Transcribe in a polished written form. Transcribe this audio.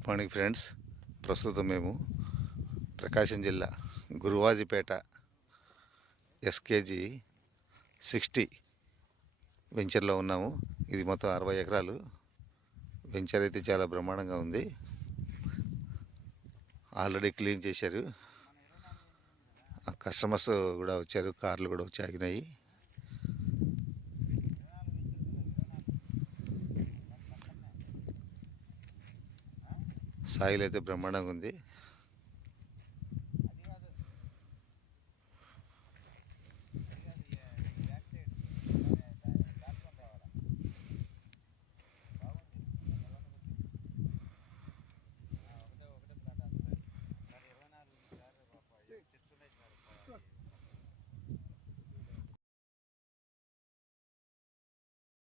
Good morning friends. ప్రస్తుతం మేము ప్రకాశం జిల్లా గురువాజీపేట ఎస్కేజీ 60 వెంచర్లో ఉన్నాము. ఇది మొత్తం 60 ఎకరాలు. వెంచర్ అయితే చాలా బ్రహ్మాండంగా ఉంది. ఆల్రెడీ క్లీన్ చేశారు. కస్టమర్స్ కూడా వచ్చారు, కార్లు కూడా వచ్చి ఆగినాయి. సాయిల్ అయితే బ్రహ్మాండంగా ఉంది.